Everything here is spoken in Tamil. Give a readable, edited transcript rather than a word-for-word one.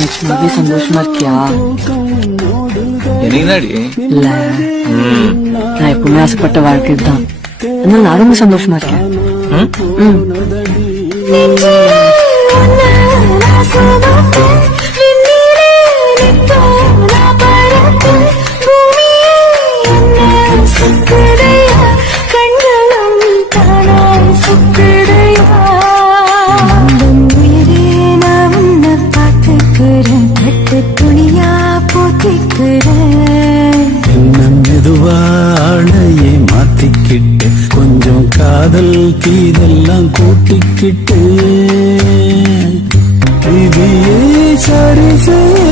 நிஜமாவே சந்தோஷமா இருக்கியா? என்னடி இல்ல, நான் எப்பவுமே ஆசைப்பட்ட வாழ்க்கை தான். அதனால நான் ரொம்ப சந்தோஷமா இருக்கேன். மெதுவாழையே மாத்திக்கிட்டு கொஞ்சம் காதல் தீதெல்லாம் கூட்டிக்கிட்டு விதியே சரி செய்ய